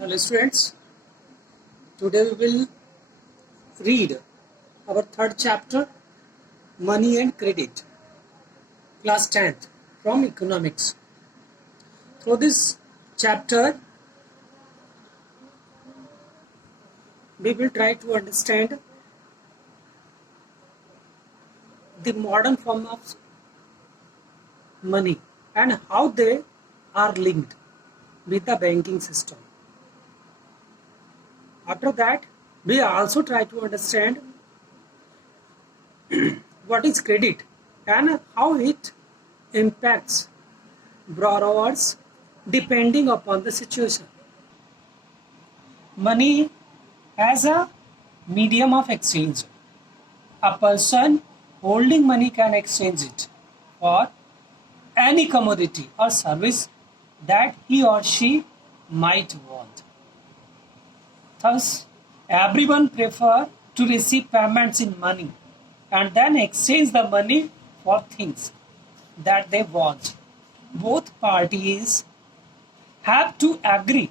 Hello students, today we will read our third chapter, Money and Credit, class 10th from economics. Through this chapter, we will try to understand the modern form of money and how they are linked with the banking system. After that, we also try to understand what is credit and how it impacts borrowers depending upon the situation. Money as a medium of exchange. A person holding money can exchange it for any commodity or service that he or she might want. Thus, everyone prefer to receive payments in money and then exchange the money for things that they want. Both parties have to agree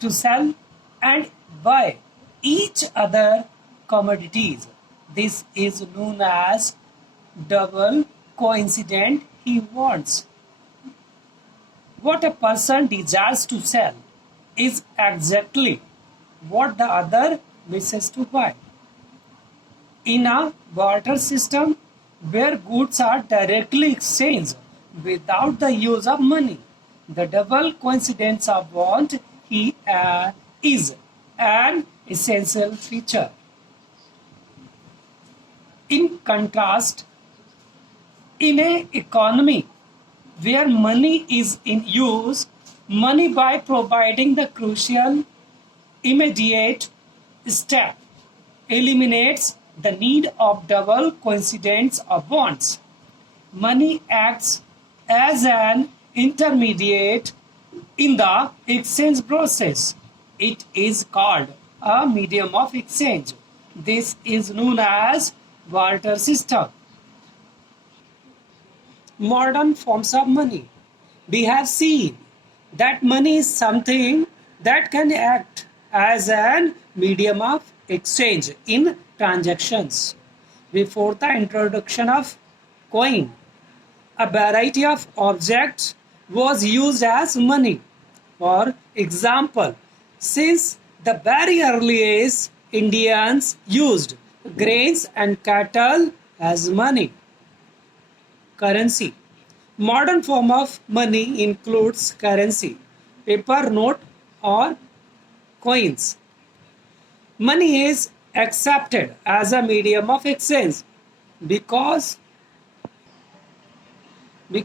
to sell and buy each other commodities. This is known as double coincident he wants. What a person desires to sell is exactly what the other wishes to buy. In a barter system where goods are directly exchanged without the use of money, the double coincidence of want is an essential feature. In contrast, in an economy where money is in use, money by providing the crucial immediate step eliminates the need of double coincidence of wants. Money acts as an intermediate in the exchange process. It is called a medium of exchange. This is known as barter system. Modern forms of money. We have seen that money is something that can act as an medium of exchange in transactions. Before the introduction of coin, a variety of objects was used as money. For example, since the very earliest, Indians used grains and cattle as money. Currency. Modern form of money includes currency, paper note or coins. Money is accepted as a medium of exchange because the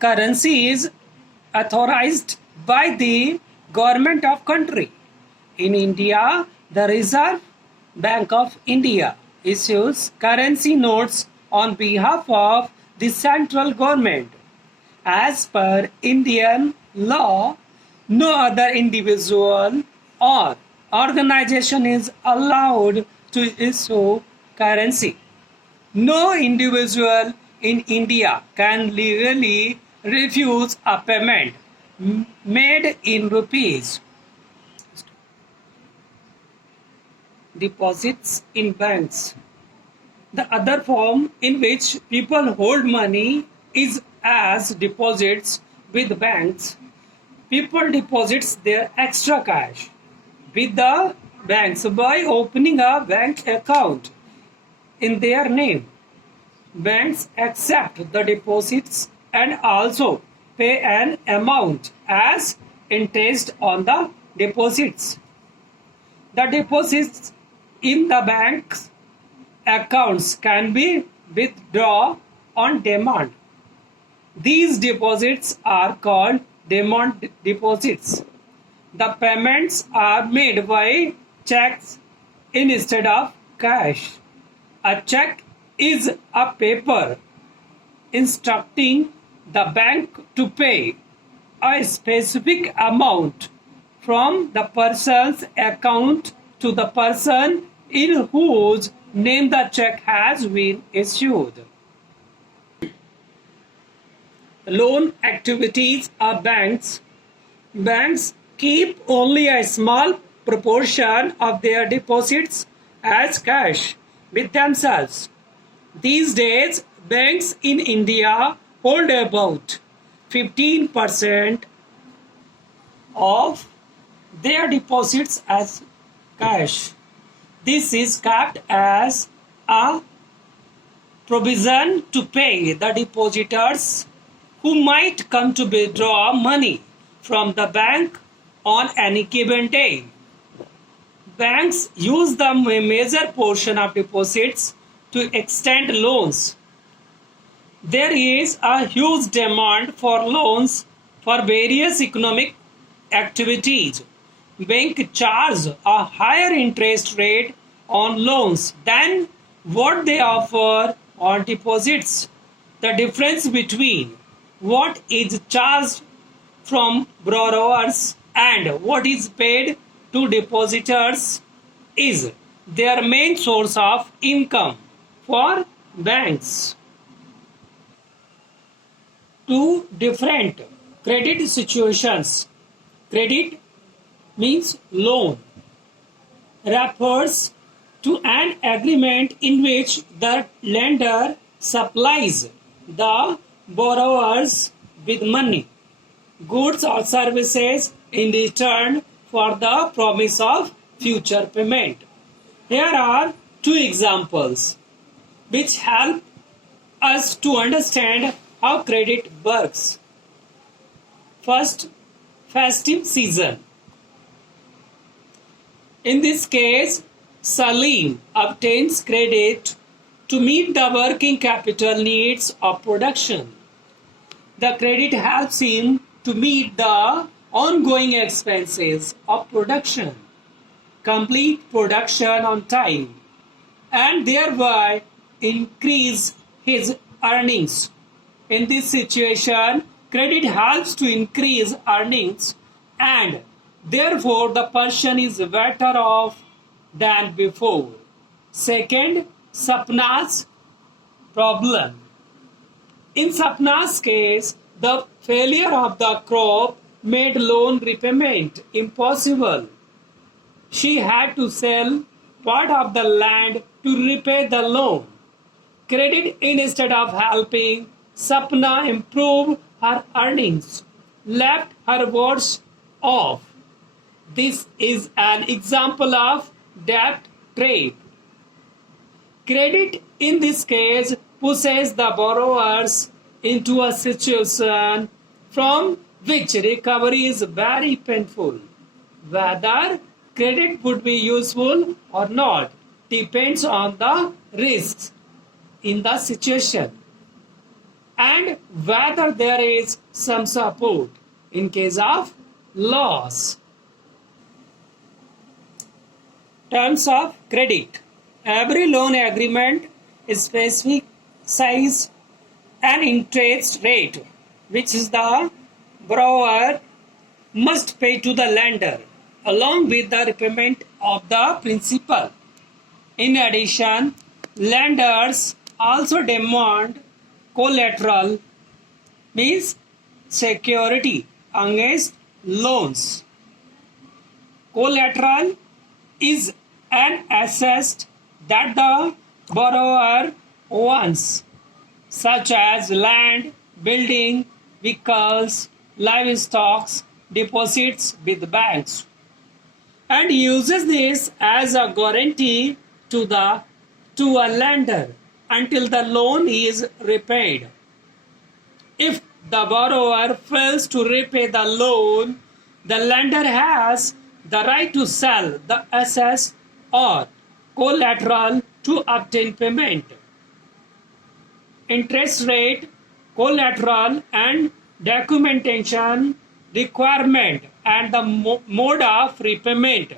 currency is authorized by the government of country. In India, the Reserve Bank of India issues currency notes on behalf of the central government. As per Indian law, no other individual or organization is allowed to issue currency. No individual in India can legally refuse a payment made in rupees. Deposits in banks. The other form in which people hold money is as deposits with banks. People deposits their extra cash with the banks by opening a bank account in their name. Banks accept the deposits and also pay an amount as interest on the deposits. The deposits in the bank's accounts can be withdrawn on demand. These deposits are called demand deposits. The payments are made by checks instead of cash. A check is a paper instructing the bank to pay a specific amount from the person's account to the person in whose name the check has been issued. Loan activities of banks. Banks keep only a small proportion of their deposits as cash with themselves. These days, banks in India hold about 15% of their deposits as cash. This is kept as a provision to pay the depositors who might come to withdraw money from the bank on any given day. Banks use the major portion of deposits to extend loans. There is a huge demand for loans for various economic activities. Banks charge a higher interest rate on loans than what they offer on deposits. The difference between what is charged from borrowers and what is paid to depositors is their main source of income for banks. Two different credit situations. Credit means loan, refers to an agreement in which the lender supplies the borrowers with money, goods or services in return for the promise of future payment. Here are two examples which help us to understand how credit works. First, festive season. In this case, Salim obtains credit to meet the working capital needs of production. The credit helps him to meet the ongoing expenses of production, complete production on time, and thereby increase his earnings. In this situation, credit helps to increase earnings and therefore the person is better off than before. Second, Sapna's problem. In Sapna's case, the failure of the crop made loan repayment impossible. She had to sell part of the land to repay the loan. Credit, instead of helping Sapna improve her earnings, left her worse off. This is an example of debt trap. Credit in this case pushes the borrowers into a situation from which recovery is very painful. Whether credit would be useful or not depends on the risks in the situation and whether there is some support in case of loss. Terms of credit. Every loan agreement specifies an interest rate which is the borrower must pay to the lender along with the repayment of the principal. In addition, lenders also demand collateral, means security against loans. Collateral is an asset that the borrower owns, such as land, building, vehicles, livestock, deposits with banks, and uses this as a guarantee to a lender until the loan is repaid. If the borrower fails to repay the loan, the lender has the right to sell the assets or collateral to obtain payment. Interest rate, collateral, and documentation requirement and the mode of repayment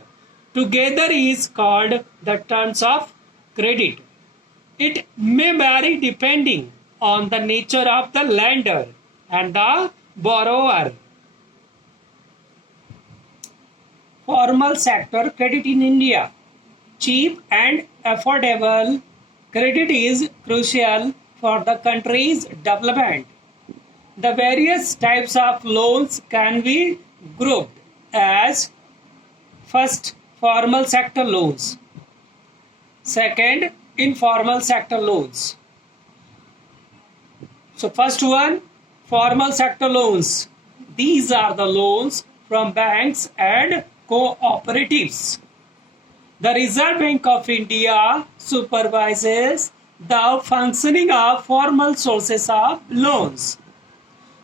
together is called the terms of credit. It may vary depending on the nature of the lender and the borrower. Formal sector credit in India. Cheap and affordable credit is crucial for the country's development. The various types of loans can be grouped as first, formal sector loans. Second, informal sector loans. So first one, formal sector loans. These are the loans from banks and cooperatives. The Reserve Bank of India supervises the functioning of formal sources of loans.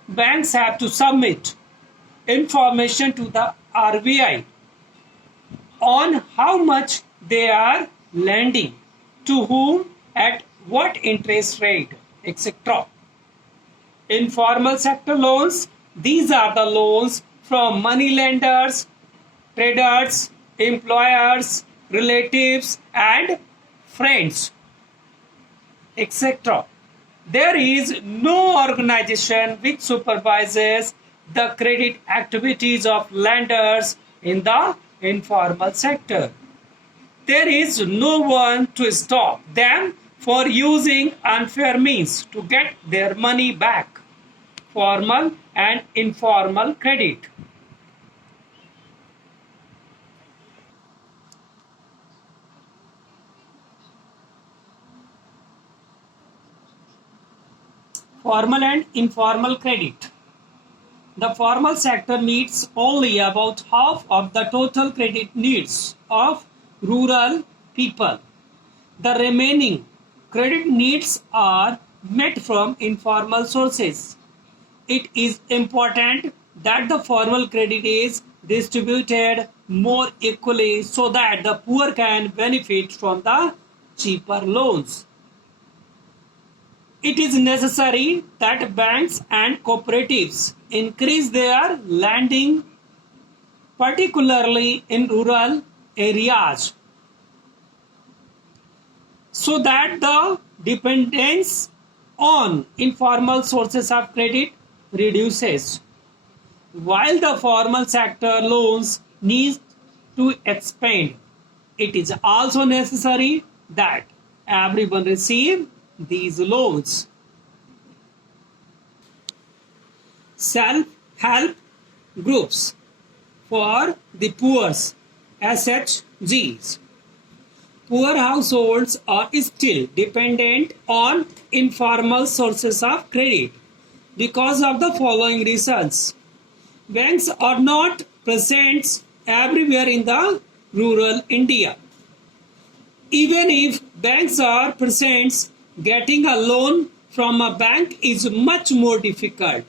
Banks have to submit information to the RBI on how much they are lending, to whom, at what interest rate, etc. Informal sector loans, these are the loans from money lenders, traders, employers, relatives and friends, etc. There is no organization which supervises the credit activities of lenders in the informal sector. There is no one to stop them for using unfair means to get their money back. Formal and informal credit. Formal and informal credit. The formal sector meets only about half of the total credit needs of rural people. The remaining credit needs are met from informal sources. It is important that the formal credit is distributed more equally so that the poor can benefit from the cheaper loans. It is necessary that banks and cooperatives increase their lending, particularly in rural areas, so that the dependence on informal sources of credit reduces. While the formal sector loans need to expand, it is also necessary that everyone receive these loans. Self-help groups for the poor, SHGs. Poor households are still dependent on informal sources of credit because of the following reasons. Banks are not present everywhere in the rural India. Even if banks are present, getting a loan from a bank is much more difficult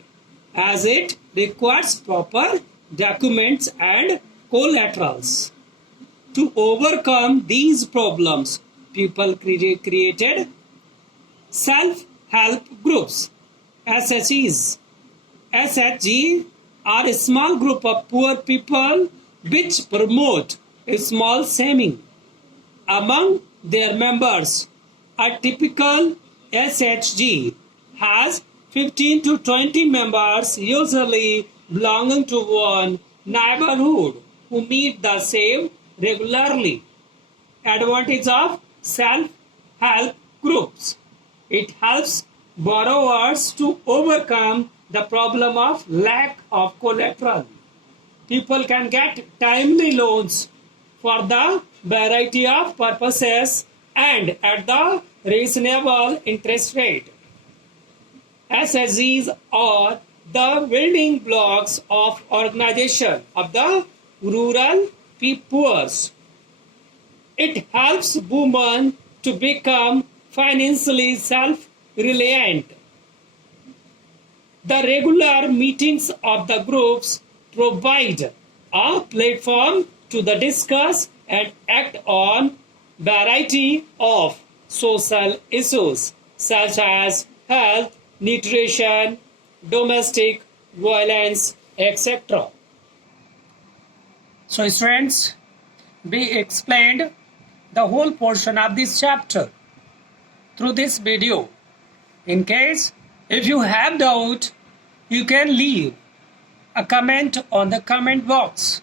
as it requires proper documents and collaterals. To overcome these problems, people created self-help groups, SHGs. SHG are a small group of poor people which promote small saving. Among their members, a typical SHG has 15 to 20 members, usually belonging to one neighborhood, who meet the same regularly. Advantage of self-help groups. It helps borrowers to overcome the problem of lack of collateral. People can get timely loans for the variety of purposes and at the reasonable interest rate. SHGs are the building blocks of organization of the rural poor. It helps women to become financially self-reliant. The regular meetings of the groups provide a platform to discuss and act on variety of social issues such as health, nutrition, domestic violence, etc. So students, we explained the whole portion of this chapter through this video. In case if you have doubt, you can leave a comment on the comment box.